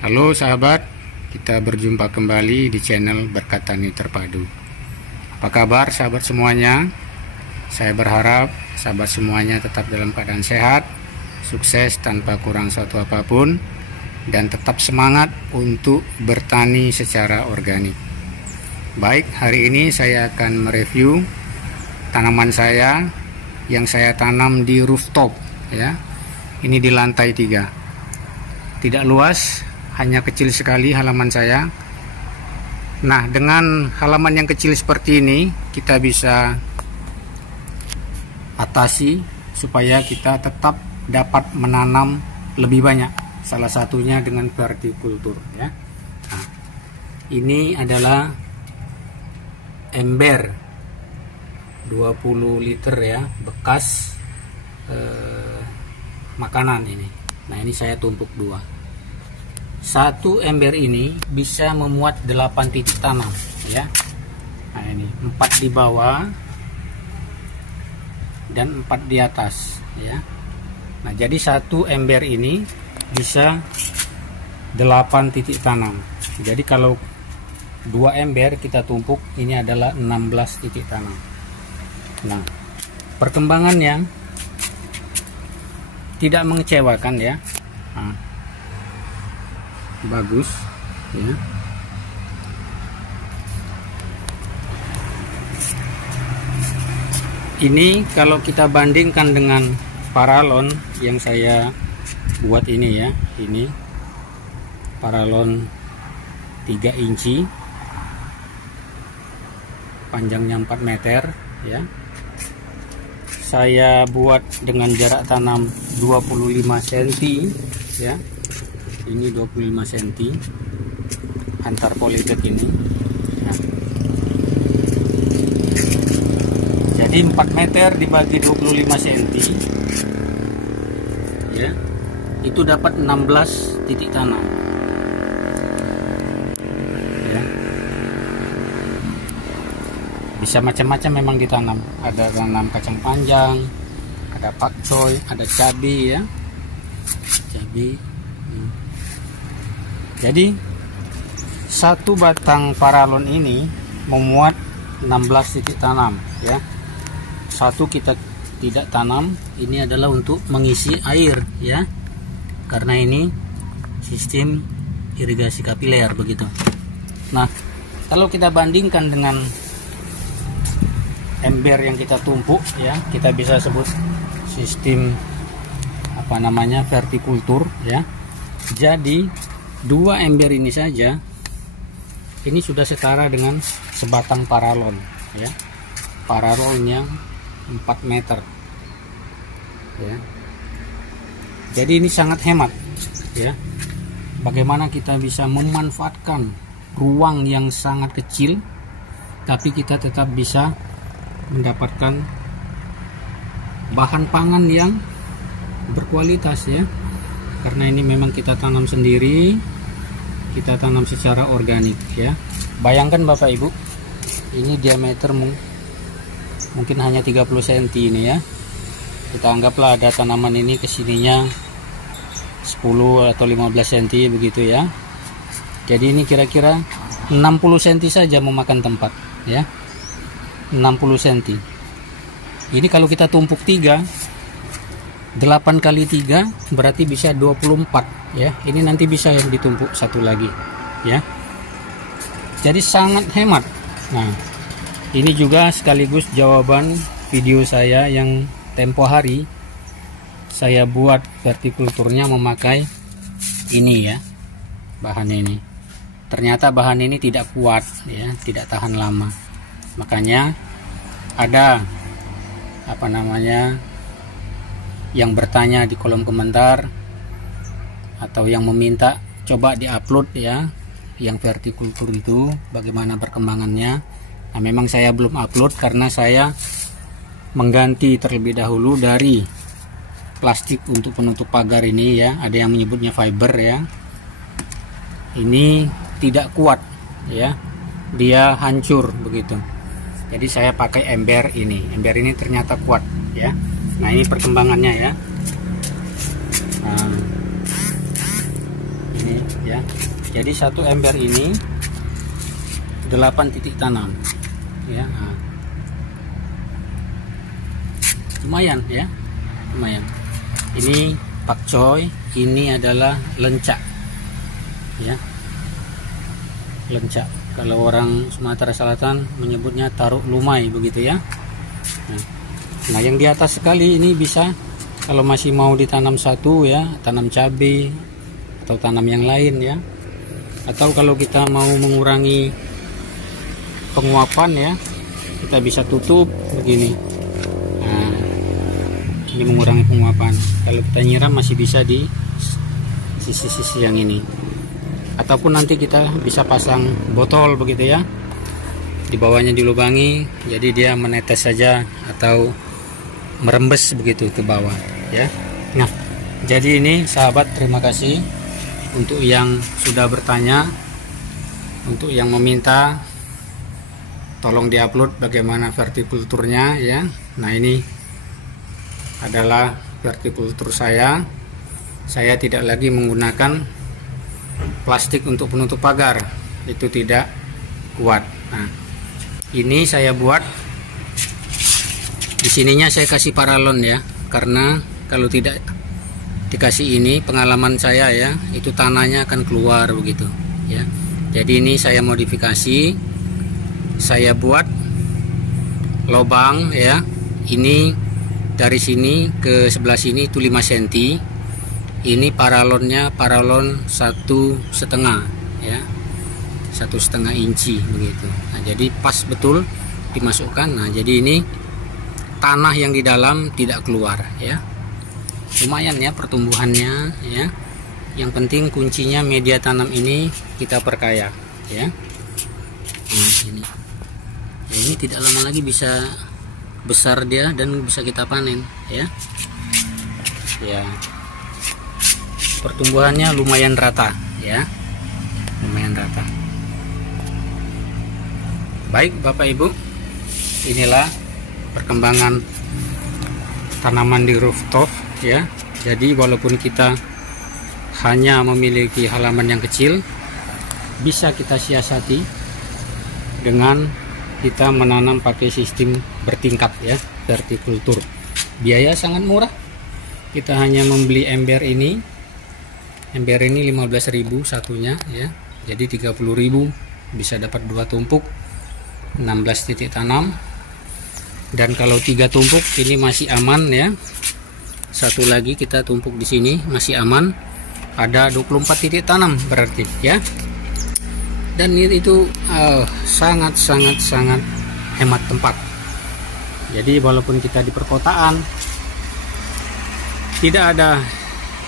Halo sahabat, kita berjumpa kembali di channel Berkat Tani Terpadu. Apa kabar sahabat semuanya? Saya berharap sahabat semuanya tetap dalam keadaan sehat, sukses tanpa kurang suatu apapun, dan tetap semangat untuk bertani secara organik. Baik, hari ini saya akan mereview tanaman saya yang saya tanam di rooftop ya. Ini di lantai 3. Tidak luas, hanya kecil sekali halaman saya. Nah, dengan halaman yang kecil seperti ini, kita bisa atasi supaya kita tetap dapat menanam lebih banyak. Salah satunya dengan vertikultur ya. Nah, ini adalah ember 20 liter ya, bekas makanan ini. Nah, ini saya tumpuk 2. Satu ember ini bisa memuat 8 titik tanam ya. Nah, ini 4 di bawah dan 4 di atas ya. Nah, jadi satu ember ini bisa 8 titik tanam. Jadi kalau 2 ember kita tumpuk, ini adalah 16 titik tanam. Nah, perkembangannya tidak mengecewakan ya. Nah, bagus ya. Ini kalau kita bandingkan dengan paralon yang saya buat ini ya, ini paralon 3 inci, panjangnya 4 meter ya. Saya buat dengan jarak tanam 25 cm ya. Ini 25 cm antar polybag ini ya. Jadi 4 meter dibagi 25 cm ya, itu dapat 16 titik tanam ya. Bisa macam-macam memang ditanam. Ada tanam kacang panjang, ada pakcoy, ada cabai ya, cabai. Jadi satu batang paralon ini memuat 16 titik tanam ya. Satu kita tidak tanam, ini adalah untuk mengisi air ya, karena ini sistem irigasi kapiler begitu. Nah, kalau kita bandingkan dengan ember yang kita tumpuk ya, kita bisa sebut sistem apa namanya, vertikultur ya. Jadi 2 ember ini saja ini sudah setara dengan sebatang paralon ya, paralon yang 4 meter ya. Jadi ini sangat hemat ya. Bagaimana kita bisa memanfaatkan ruang yang sangat kecil tapi kita tetap bisa mendapatkan bahan pangan yang berkualitas ya. Karena ini memang kita tanam sendiri, kita tanam secara organik ya. Bayangkan Bapak Ibu, ini diameter mungkin hanya 30 cm ini ya. Kita anggaplah ada tanaman ini kesininya 10 atau 15 cm begitu ya. Jadi ini kira-kira 60 cm saja memakan tempat ya, 60 cm. Ini kalau kita tumpuk 8 kali 3 berarti bisa 24 ya. Ini nanti bisa yang ditumpuk satu lagi ya. Jadi sangat hemat. Nah, ini juga sekaligus jawaban video saya yang tempo hari saya buat vertikulturnya memakai ini ya, bahan ini. Ternyata bahan ini tidak kuat ya, tidak tahan lama. Makanya ada apa namanya, yang bertanya di kolom komentar atau yang meminta coba diupload ya, yang vertikultur itu bagaimana perkembangannya. Nah, memang saya belum upload karena saya mengganti terlebih dahulu dari plastik untuk penutup pagar ini ya. Ada yang menyebutnya fiber ya. Ini tidak kuat ya, dia hancur begitu. Jadi saya pakai ember ini. Ember ini ternyata kuat ya. Nah, ini perkembangannya ya. Nah, ini ya. Jadi satu ember ini 8 titik tanam ya. Nah, lumayan ya, lumayan. Ini pakcoy, ini adalah lencak ya, lencak. Kalau orang Sumatera Selatan menyebutnya taruk lumai begitu ya. Nah yang di atas sekali ini bisa, kalau masih mau ditanam satu ya, tanam cabai atau tanam yang lain ya. Atau kalau kita mau mengurangi penguapan ya, kita bisa tutup begini. Nah, ini mengurangi penguapan. Kalau kita nyiram masih bisa di sisi-sisi yang ini. Ataupun nanti kita bisa pasang botol begitu ya, di bawahnya dilubangi, jadi dia menetes saja atau merembes begitu ke bawah ya. Nah jadi ini sahabat, terima kasih untuk yang sudah bertanya, untuk yang meminta tolong diupload bagaimana vertikulturnya ya. Nah ini adalah vertikultur saya tidak lagi menggunakan plastik untuk penutup pagar, itu tidak kuat. Nah ini saya buat di sininya saya kasih paralon ya, karena kalau tidak dikasih ini, pengalaman saya ya, itu tanahnya akan keluar begitu ya. Jadi ini saya modifikasi, saya buat lubang ya. Ini dari sini ke sebelah sini itu 5 cm. Ini paralonnya paralon 1,5 ya, 1,5 inci begitu. Nah jadi pas betul dimasukkan. Nah jadi ini tanah yang di dalam tidak keluar ya. Lumayan ya pertumbuhannya ya. Yang penting kuncinya media tanam ini kita perkaya ya. Nah ini ya, ini tidak lama lagi bisa besar dia dan bisa kita panen ya. Ya pertumbuhannya lumayan rata ya, lumayan rata. Baik Bapak Ibu, inilah perkembangan tanaman di rooftop ya. Jadi walaupun kita hanya memiliki halaman yang kecil, bisa kita siasati dengan kita menanam pakai sistem bertingkat ya, vertikultur. Biaya sangat murah, kita hanya membeli ember ini 15.000 satunya ya, jadi 30.000 bisa dapat 2 tumpuk 16 titik tanam. Dan kalau 3 tumpuk ini masih aman ya, satu lagi kita tumpuk di sini masih aman, ada 24 titik tanam berarti ya. Dan itu sangat hemat tempat. Jadi walaupun kita di perkotaan, tidak ada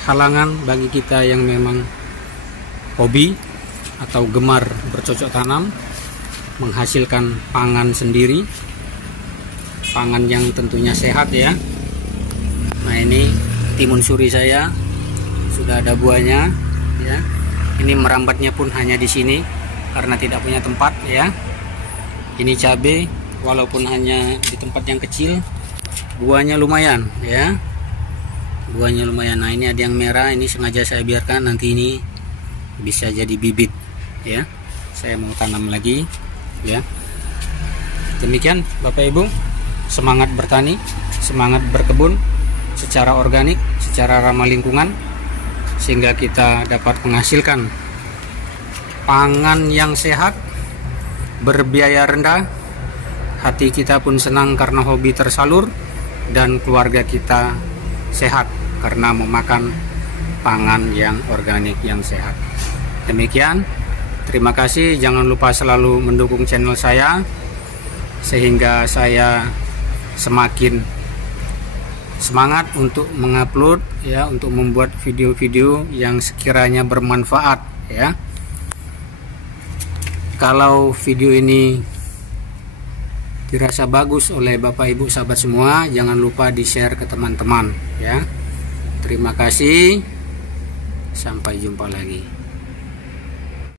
halangan bagi kita yang memang hobi atau gemar bercocok tanam, menghasilkan pangan sendiri, pangan yang tentunya sehat ya. Nah ini timun suri saya sudah ada buahnya ya. Ini merambatnya pun hanya di sini karena tidak punya tempat ya. Ini cabai walaupun hanya di tempat yang kecil, buahnya lumayan ya, buahnya lumayan. Nah ini ada yang merah, ini sengaja saya biarkan, nanti ini bisa jadi bibit ya, saya mau tanam lagi ya. Demikian Bapak Ibu, semangat bertani, semangat berkebun secara organik, secara ramah lingkungan, sehingga kita dapat menghasilkan pangan yang sehat, berbiaya rendah, hati kita pun senang karena hobi tersalur, dan keluarga kita sehat karena memakan pangan yang organik yang sehat. Demikian, terima kasih. Jangan lupa selalu mendukung channel saya sehingga saya semakin semangat untuk mengupload ya, untuk membuat video-video yang sekiranya bermanfaat ya. Kalau video ini dirasa bagus oleh Bapak Ibu sahabat semua, jangan lupa di-share ke teman-teman ya. Terima kasih, sampai jumpa lagi.